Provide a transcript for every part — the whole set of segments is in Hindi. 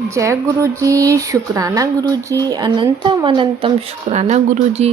जय गुरु जी, शुक्राना गुरु जी, अनंतम अनंतम शुक्राना गुरु जी।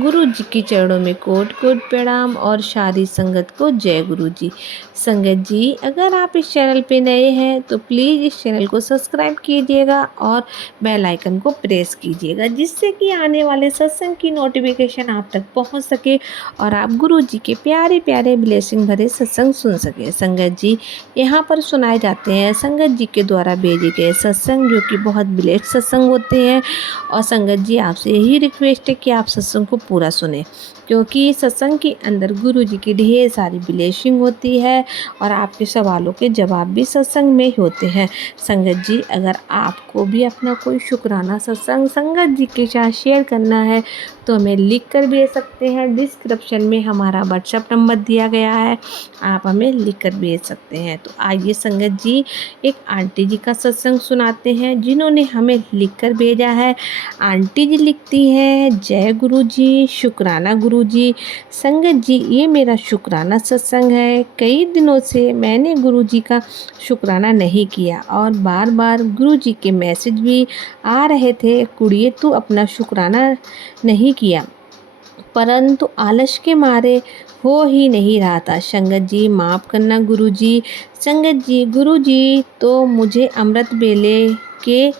गुरु जी के चरणों में कोट कोट प्रणाम और सारी संगत को जय गुरु जी। संगत जी, अगर आप इस चैनल पे नए हैं तो प्लीज़ इस चैनल को सब्सक्राइब कीजिएगा और बेल आइकन को प्रेस कीजिएगा, जिससे कि आने वाले सत्संग की नोटिफिकेशन आप तक पहुंच सके और आप गुरु जी के प्यारे प्यारे ब्लेसिंग भरे सत्संग सुन सके। संगत जी, यहाँ पर सुनाए जाते हैं संगत जी के द्वारा भेजे गए सत्संग, जो कि बहुत ब्लेस्ड सत्संग होते हैं। और संगत जी, आपसे यही रिक्वेस्ट है कि आप सत्संग को पूरा सुने, क्योंकि सत्संग के अंदर गुरु जी की ढेर सारी ब्लेसिंग होती है और आपके सवालों के जवाब भी सत्संग में होते हैं। संगत जी, अगर आपको भी अपना कोई शुक्राना सत्संग संगत जी के साथ शेयर करना है तो हमें लिख कर भेज सकते हैं। डिस्क्रिप्शन में हमारा व्हाट्सएप नंबर दिया गया है, आप हमें लिख कर भेज सकते हैं। तो आइए संगत जी, एक आंटी जी का सत्संग सुनाते हैं जिन्होंने हमें लिख कर भेजा है। आंटी जी लिखती हैं, जय गुरु जी, शुक्राना गुरु जी। संगत जी, ये मेरा शुक्राना सत्संग है। कई दिनों से मैंने गुरु जी का शुक्राना नहीं किया और बार बार गुरु जी के मैसेज भी आ रहे थे, कुड़िए तू अपना शुक्राना नहीं किया, परंतु आलस के मारे हो ही नहीं रहा था। संगत जी, माफ़ करना गुरु जी। संगत जी, गुरु जी तो मुझे अमृत बेले के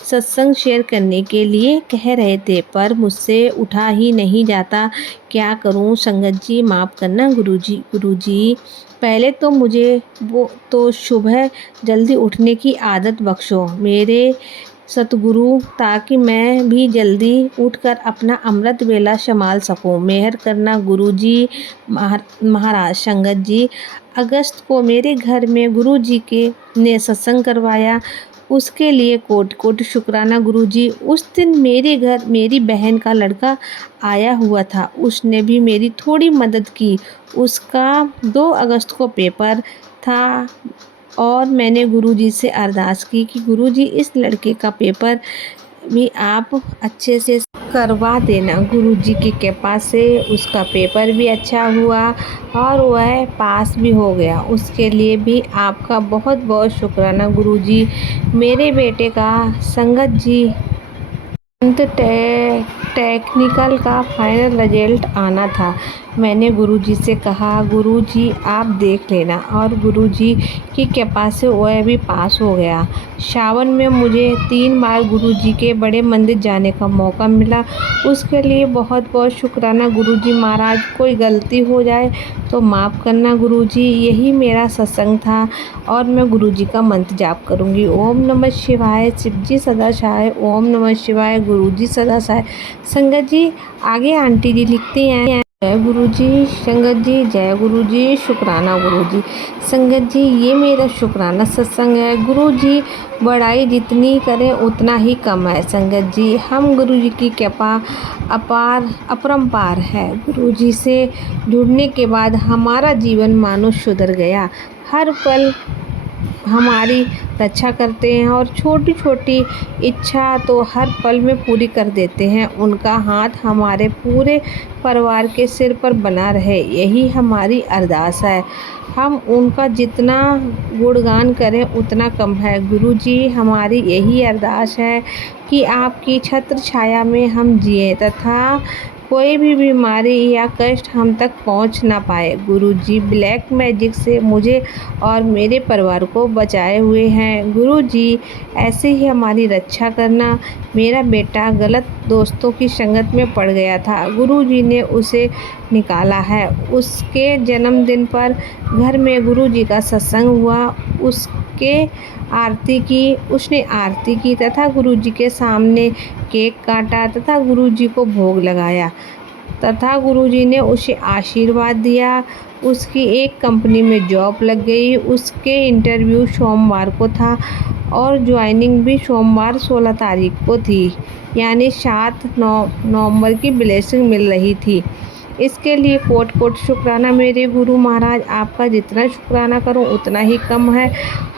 सत्संग शेयर करने के लिए कह रहे थे, पर मुझसे उठा ही नहीं जाता, क्या करूं। संगत जी, माफ़ करना गुरु जी। गुरु जी, पहले तो मुझे वो तो सुबह जल्दी उठने की आदत बख्शो मेरे सतगुरु, ताकि मैं भी जल्दी उठकर अपना अमृत वेला संभाल सकूं। मेहर करना गुरु जी। महाराज। संगत जी, अगस्त को मेरे घर में गुरु जी के ने सत्संग करवाया, उसके लिए कोट कोट शुक्राना गुरु जी। उस दिन मेरे घर मेरी बहन का लड़का आया हुआ था, उसने भी मेरी थोड़ी मदद की। उसका 2 अगस्त को पेपर था और मैंने गुरुजी से अरदास की कि गुरुजी, इस लड़के का पेपर भी आप अच्छे से करवा देना। गुरुजी की कृपा से उसका पेपर भी अच्छा हुआ और वह पास भी हो गया। उसके लिए भी आपका बहुत बहुत शुक्राना गुरुजी। मेरे बेटे का संगत जी टेक्निकल का फाइनल रिजल्ट आना था। मैंने गुरुजी से कहा, गुरुजी आप देख लेना, और गुरुजी की कृपा से वह भी पास हो गया। सावन में मुझे 3 बार गुरुजी के बड़े मंदिर जाने का मौका मिला, उसके लिए बहुत बहुत शुक्राना गुरुजी। महाराज, कोई गलती हो जाए तो माफ़ करना गुरुजी। यही मेरा सत्संग था और मैं गुरुजी का मंत्र जाप करूँगी। ओम नमः शिवाय, शिवजी सदा सहाय। ओम नमः शिवाय, गुरुजी सदा सहाय। संगत जी, आगे आंटी जी लिखती हैं, जय गुरु जी। संगत जी, जय गुरु जी, शुक्राना गुरु जी। संगत जी, ये मेरा शुक्राना सत्संग है। गुरु जी बड़ाई जितनी करें उतना ही कम है। संगत जी, हम गुरु जी की कृपा अपार अपरंपार है। गुरु जी से जुड़ने के बाद हमारा जीवन मानो सुधर गया। हर पल हमारी रक्षा करते हैं और छोटी छोटी इच्छा तो हर पल में पूरी कर देते हैं। उनका हाथ हमारे पूरे परिवार के सिर पर बना रहे, यही हमारी अरदास है। हम उनका जितना गुणगान करें उतना कम है। गुरु जी, हमारी यही अरदास है कि आपकी छत्र छाया में हम जिए तथा कोई भी बीमारी या कष्ट हम तक पहुंच ना पाए। गुरुजी ब्लैक मैजिक से मुझे और मेरे परिवार को बचाए हुए हैं। गुरुजी, ऐसे ही हमारी रक्षा करना। मेरा बेटा गलत दोस्तों की संगत में पड़ गया था, गुरुजी ने उसे निकाला है। उसके जन्मदिन पर घर में गुरुजी का सत्संग हुआ, उसने आरती की तथा गुरुजी के सामने केक काटा तथा गुरुजी को भोग लगाया तथा गुरुजी ने उसे आशीर्वाद दिया। उसकी एक कंपनी में जॉब लग गई। उसके इंटरव्यू सोमवार को था और ज्वाइनिंग भी सोमवार 16 तारीख को थी, यानी 7 नवंबर की ब्लेसिंग मिल रही थी। इसके लिए कोट कोट शुक्राना मेरे गुरु महाराज। आपका जितना शुक्राना करूं उतना ही कम है।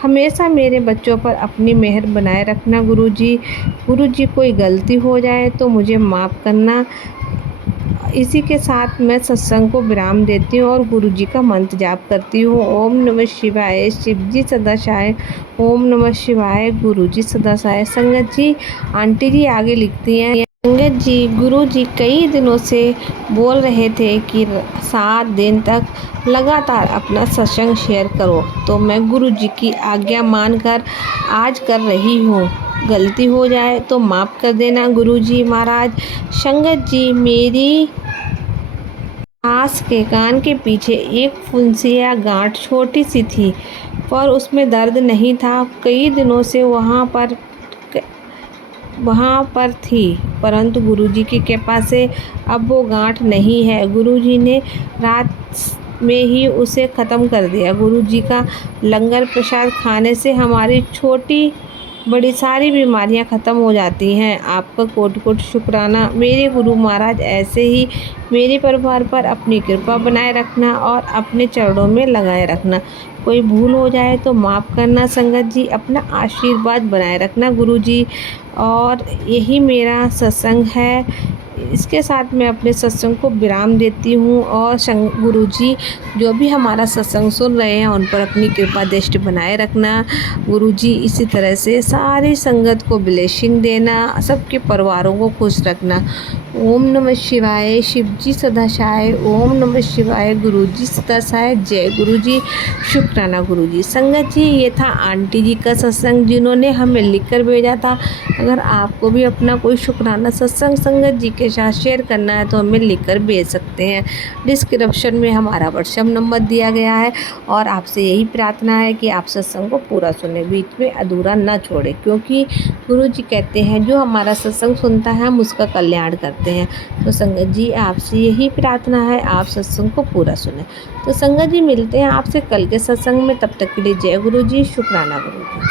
हमेशा मेरे बच्चों पर अपनी मेहर बनाए रखना गुरुजी। गुरुजी, कोई गलती हो जाए तो मुझे माफ़ करना। इसी के साथ मैं सत्संग को विराम देती हूँ और गुरु जी का मंत्र जाप करती हूँ। ओम नमः शिवाय, शिव जी सदा सहाय। ओम नमः शिवाय, गुरु जी सदा सहाय। संगत जी, आंटी जी आगे लिखती हैं, संगत जी, गुरु जी कई दिनों से बोल रहे थे कि 7 दिन तक लगातार अपना सत्संग शेयर करो, तो मैं गुरु जी की आज्ञा मानकर आज कर रही हूँ। गलती हो जाए तो माफ़ कर देना गुरु जी महाराज। संगत जी, मेरी सास के कान के पीछे एक फुंसी या गांठ छोटी सी थी, पर उसमें दर्द नहीं था। कई दिनों से वहाँ पर थी, परंतु गुरुजी की कृपा से अब वो गांठ नहीं है। गुरुजी ने रात में ही उसे ख़त्म कर दिया। गुरुजी का लंगर प्रसाद खाने से हमारी छोटी बड़ी सारी बीमारियां ख़त्म हो जाती हैं। आपका कोटि कोटि शुक्राना मेरे गुरु महाराज। ऐसे ही मेरे परिवार पर अपनी कृपा बनाए रखना और अपने चरणों में लगाए रखना। कोई भूल हो जाए तो माफ़ करना संगत जी। अपना आशीर्वाद बनाए रखना गुरु जी। और यही मेरा सत्संग है। इसके साथ मैं अपने सत्संग को विराम देती हूँ। और गुरु जी जो भी हमारा सत्संग सुन रहे हैं उन पर अपनी कृपा दृष्टि बनाए रखना गुरु जी। इसी तरह से सारी संगत को ब्लेसिंग देना, सबके परिवारों को खुश रखना। ओम नमः शिवाय, शिव जी सदा सहाय। ओम नमः शिवाय, गुरु जी सदा सहाय। जय गुरु जी। शुक्राना गुरु जी। संगत जी, ये था आंटी जी का सत्संग जिन्होंने हमें लिख कर भेजा था। अगर आपको भी अपना कोई शुक्राना सत्संग संगत जी के साथ शेयर करना है तो हमें लिख कर भेज सकते हैं। डिस्क्रिप्शन में हमारा व्हाट्सएप नंबर दिया गया है। और आपसे यही प्रार्थना है कि आप सत्संग को पूरा सुने, बीच में अधूरा न छोड़ें, क्योंकि गुरु जी कहते हैं जो हमारा सत्संग सुनता है हम उसका कल्याण करते हैं। तो संगत जी, आपसे यही प्रार्थना है, आप सत्संग को पूरा सुने। तो संगत जी, मिलते हैं आपसे कल के सत्संग में। तब तक के लिए जय गुरु जी। शुक्राना गुरु जी।